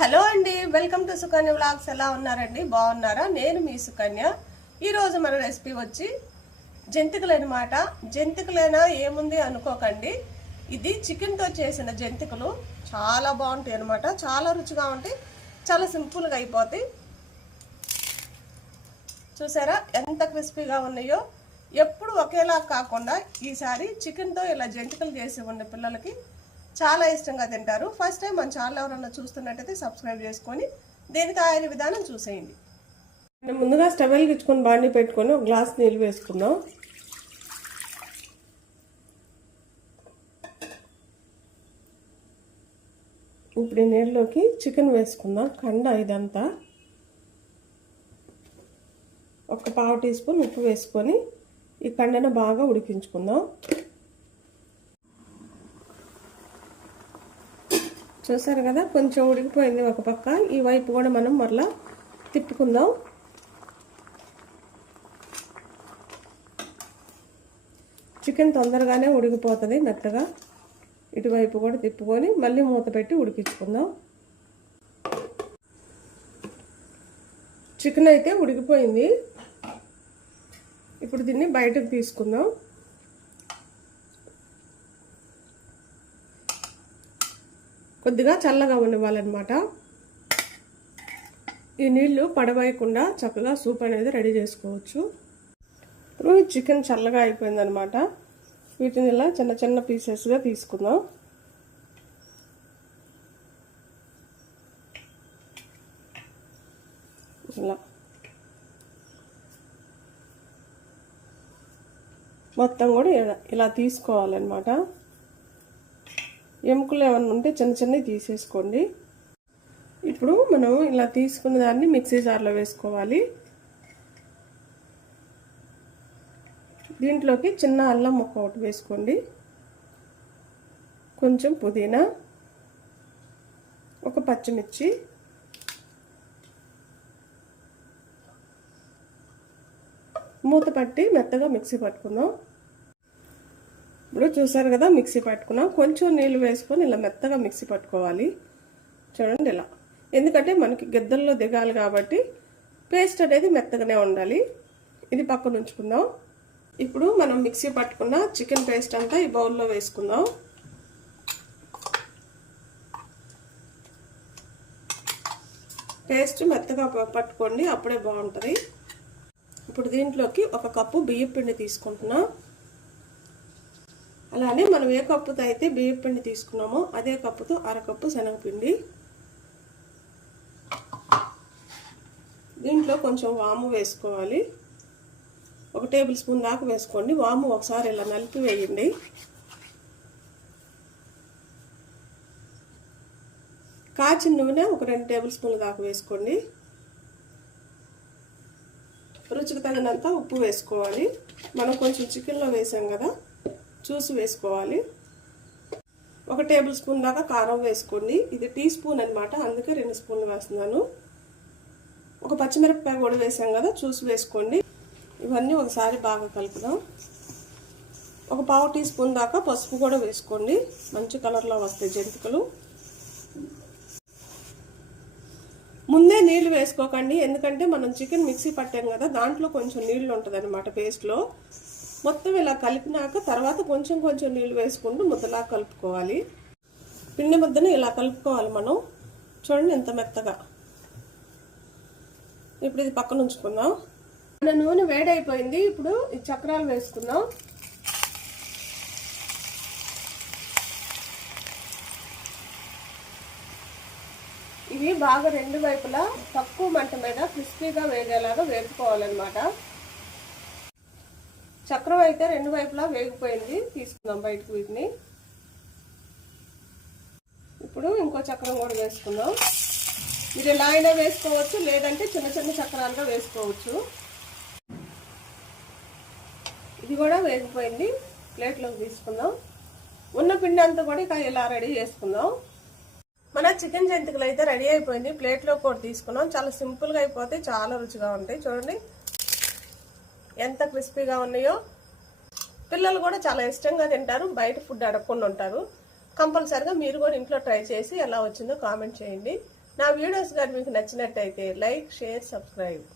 Hello అండి, welcome to Sukanya vlogs. ఎలా ఉన్నారండి? బాగున్నారా? నేను మీ సుకన్య. ఈరోజు మన రెసిపీ వచ్చి జంతికలు అనమాట. జంతికలైనా ఏముంది అనుకోకండి, ఇది చికెన్తో చేసిన జంతికలు. చాలా బాగుంటాయి అనమాట, చాలా రుచిగా ఉంటాయి, చాలా సింపుల్గా అయిపోతాయి. చూసారా ఎంత క్రిస్పీగా ఉన్నాయో? ఎప్పుడు ఒకేలా కాకుండా ఈసారి చికెన్తో ఇలా జంతికలు చేసి ఉన్న పిల్లలకి చాలా ఇష్టంగా తింటారు. ఫస్ట్ టైం మన ఛానల్ ఎవరన్నా చూస్తున్నట్టయితే సబ్స్క్రైబ్ చేసుకొని దీని తయారీ విధానం చూసేయండి. ముందుగా స్టవ్ వెలిగించుకొని బాండి పెట్టుకొని ఒక గ్లాస్ నీళ్ళు వేసుకుందాం. ఇప్పుడు ఈ నీళ్ళలోకి చికెన్ వేసుకుందాం. కండ ఇదంతా ఒక పావు టీ స్పూన్ ఉప్పు వేసుకొని ఈ కండను బాగా ఉడికించుకుందాం. చూసారు కదా, కొంచెం ఉడికిపోయింది ఒక పక్క. ఈ వైపు కూడా మనం మరలా తిప్పుకుందాం. చికెన్ తొందరగానే ఉడికిపోతుంది మెత్తగా. ఇటువైపు కూడా తిప్పుకొని మళ్ళీ మూత పెట్టి ఉడికించుకుందాం. చికెన్ అయితే ఉడికిపోయింది. ఇప్పుడు దీన్ని బయటకు తీసుకుందాం. కొద్దిగా చల్లగా ఉండవాలన్నమాట. ఈ నీళ్లు పడవేయకుండా చక్కగా సూప్ అనేది రెడీ చేసుకోవచ్చు. ఇప్పుడు చికెన్ చల్లగా అయిపోయిందనమాట. వీటిని ఇలా చిన్న చిన్న పీసెస్గా తీసుకుందాం. ఇలా మొత్తం కూడా ఇలా తీసుకోవాలన్నమాట. ఎముకలు ఏమన్నా ఉంటే చిన్న చిన్నవి తీసేసుకోండి. ఇప్పుడు మనం ఇలా తీసుకున్న దాన్ని మిక్సీ జార్లో వేసుకోవాలి. దీంట్లోకి చిన్న అల్లం ముక్క ఒకటి వేసుకోండి, కొంచెం పుదీనా, ఒక పచ్చిమిర్చి, మూత పట్టి మెత్తగా మిక్సీ పట్టుకుందాం. ఇప్పుడు చూసారు కదా, మిక్సీ పట్టుకున్నాం. కొంచెం నీళ్ళు వేసుకొని ఇలా మెత్తగా మిక్సీ పట్టుకోవాలి. చూడండి ఇలా, ఎందుకంటే మనకి గిద్దల్లో దిగాలి కాబట్టి పేస్ట్ అనేది మెత్తగానే ఉండాలి. ఇది పక్కన ఉంచుకుందాం. ఇప్పుడు మనం మిక్సీ పట్టుకున్న చికెన్ పేస్ట్ అంతా ఈ బౌల్లో వేసుకుందాం. పేస్ట్ మెత్తగా పట్టుకోండి, అప్పుడే బాగుంటుంది. ఇప్పుడు దీంట్లోకి ఒక కప్పు బియ్యం పిండి తీసుకుంటున్నాం. అలానే మనం ఏ కప్పుతో అయితే బియ్యం పిండి తీసుకున్నామో అదే కప్పుతో అరకప్పు శనగపిండి. దీంట్లో కొంచెం వాము వేసుకోవాలి. ఒక టేబుల్ స్పూన్ దాకా వేసుకోండి. వాము ఒకసారి ఇలా నలిపి వేయండి. కాచిన నూనె ఒక 2 టేబుల్ స్పూన్ల దాకా వేసుకోండి. రుచికి తగినంత ఉప్పు వేసుకోవాలి. మనం కొంచెం చికెన్లో వేసాం కదా, చూసి వేసుకోవాలి. ఒక టేబుల్ స్పూన్ దాకా కారం వేసుకోండి. ఇది టీ స్పూన్ అనమాట, అందుకే 2 స్పూన్లు వేస్తున్నాను. ఒక పచ్చిమిరపకాయ కూడా వేసాం కదా, చూసి వేసుకోండి. ఇవన్నీ ఒకసారి బాగా కలుపుదాం. ఒక పావు టీ స్పూన్ దాకా పసుపు కూడా వేసుకోండి, మంచి కలర్లో వస్తాయి జంతికలు. ముందే నీళ్లు వేసుకోకండి, ఎందుకంటే మనం చికెన్ మిక్సీ పట్టాం కదా, దాంట్లో కొంచెం నీళ్లు ఉంటుంది అనమాట పేస్ట్లో. మొత్తం ఇలా కలిపినాక తర్వాత కొంచెం కొంచెం నీళ్ళు వేసుకుంటూ ముద్దలా కలుపుకోవాలి. పిండి ముద్దను ఇలా కలుపుకోవాలి మనం. చూడండి ఎంత మెత్తగా. ఇప్పుడు ఇది పక్కన ఉంచుకుందాం. మన నూనె వేడైపోయింది. ఇప్పుడు ఈ చక్రాలు వేసుకుందాం. ఇవి బాగా 2 వైపులా తక్కువ మంట మీద క్రిస్పీగా వేగేలాగా వేపుకోవాలన్నమాట. చక్రం అయితే 2 వైపులా వేగిపోయింది. తీసుకుందాం బయటకు వీటిని. ఇప్పుడు ఇంకో చక్రం కూడా వేసుకుందాం. మీరు ఎలా అయినా వేసుకోవచ్చు, లేదంటే చిన్న చిన్న చక్రాలుగా వేసుకోవచ్చు. ఇది కూడా వేగిపోయింది. ప్లేట్లోకి తీసుకుందాం. ఉన్న పిండి అంతా కూడా ఇక ఇలా రెడీ చేసుకుందాం. మన చికెన్ జంతికలు అయితే రెడీ అయిపోయింది. ప్లేట్లో కూడా తీసుకున్నాం. చాలా సింపుల్గా అయిపోతే చాలా రుచిగా ఉంటాయి. చూడండి ఎంత క్రిస్పీగా ఉన్నాయో. పిల్లలు కూడా చాలా ఇష్టంగా తింటారు, బయట ఫుడ్ అడగకుండా ఉంటారు. కంపల్సరిగా మీరు కూడా ఇంట్లో ట్రై చేసి ఎలా వచ్చిందో కామెంట్ చేయండి. నా వీడియోస్ కానీ మీకు నచ్చినట్టయితే లైక్, షేర్, సబ్స్క్రైబ్.